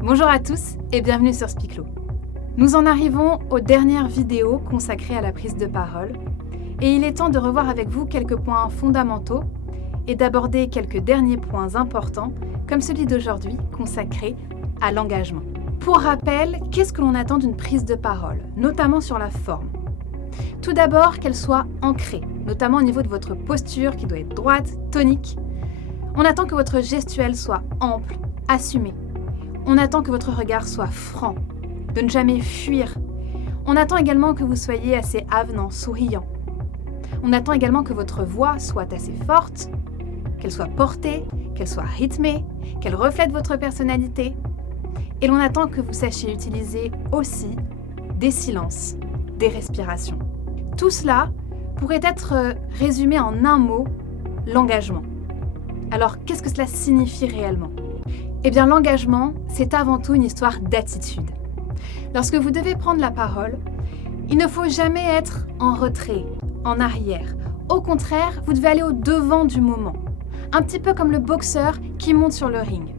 Bonjour à tous et bienvenue sur Speaklo. Nous en arrivons aux dernières vidéos consacrées à la prise de parole et il est temps de revoir avec vous quelques points fondamentaux et d'aborder quelques derniers points importants comme celui d'aujourd'hui consacré à l'engagement. Pour rappel, qu'est-ce que l'on attend d'une prise de parole, notamment sur la forme? Tout d'abord, qu'elle soit ancrée, notamment au niveau de votre posture qui doit être droite, tonique. On attend que votre gestuelle soit ample, assumée. On attend que votre regard soit franc, de ne jamais fuir. On attend également que vous soyez assez avenant, souriant. On attend également que votre voix soit assez forte, qu'elle soit portée, qu'elle soit rythmée, qu'elle reflète votre personnalité. Et l'on attend que vous sachiez utiliser aussi des silences, des respirations. Tout cela pourrait être résumé en un mot, l'engagement. Alors, qu'est-ce que cela signifie réellement? Eh bien, l'engagement, c'est avant tout une histoire d'attitude. Lorsque vous devez prendre la parole, il ne faut jamais être en retrait, en arrière. Au contraire, vous devez aller au devant du moment. Un petit peu comme le boxeur qui monte sur le ring.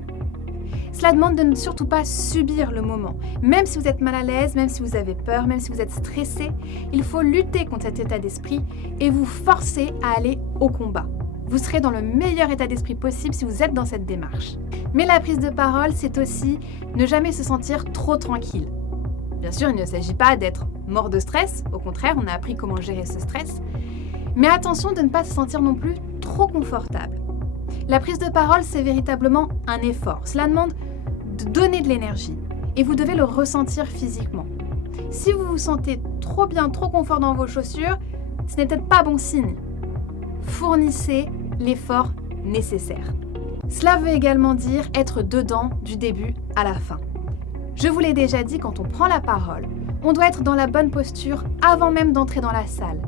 Cela demande de ne surtout pas subir le moment. Même si vous êtes mal à l'aise, même si vous avez peur, même si vous êtes stressé, il faut lutter contre cet état d'esprit et vous forcer à aller au combat. Vous serez dans le meilleur état d'esprit possible si vous êtes dans cette démarche. Mais la prise de parole, c'est aussi ne jamais se sentir trop tranquille. Bien sûr, il ne s'agit pas d'être mort de stress, au contraire, on a appris comment gérer ce stress. Mais attention de ne pas se sentir non plus trop confortable. La prise de parole, c'est véritablement un effort. Cela demande de donner de l'énergie et vous devez le ressentir physiquement. Si vous vous sentez trop bien, trop confort dans vos chaussures, ce n'est peut-être pas bon signe. Fournissez l'effort nécessaire. Cela veut également dire être dedans du début à la fin. Je vous l'ai déjà dit, quand on prend la parole, on doit être dans la bonne posture avant même d'entrer dans la salle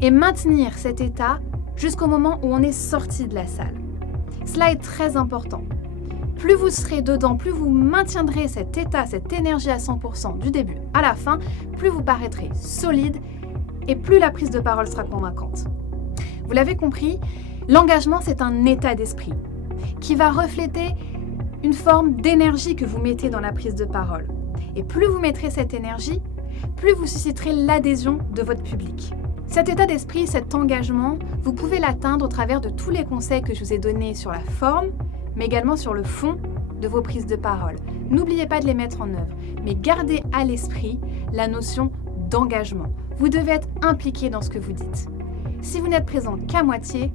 et maintenir cet état jusqu'au moment où on est sorti de la salle. Cela est très important. Plus vous serez dedans, plus vous maintiendrez cet état, cette énergie à 100% du début à la fin, plus vous paraîtrez solide et plus la prise de parole sera convaincante. Vous l'avez compris, l'engagement, c'est un état d'esprit qui va refléter une forme d'énergie que vous mettez dans la prise de parole. Et plus vous mettrez cette énergie, plus vous susciterez l'adhésion de votre public. Cet état d'esprit, cet engagement, vous pouvez l'atteindre au travers de tous les conseils que je vous ai donnés sur la forme, mais également sur le fond de vos prises de parole. N'oubliez pas de les mettre en œuvre, mais gardez à l'esprit la notion d'engagement. Vous devez être impliqué dans ce que vous dites. Si vous n'êtes présent qu'à moitié,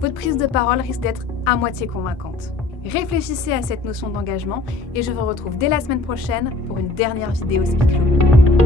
votre prise de parole risque d'être à moitié convaincante. Réfléchissez à cette notion d'engagement et je vous retrouve dès la semaine prochaine pour une dernière vidéo Speaklo.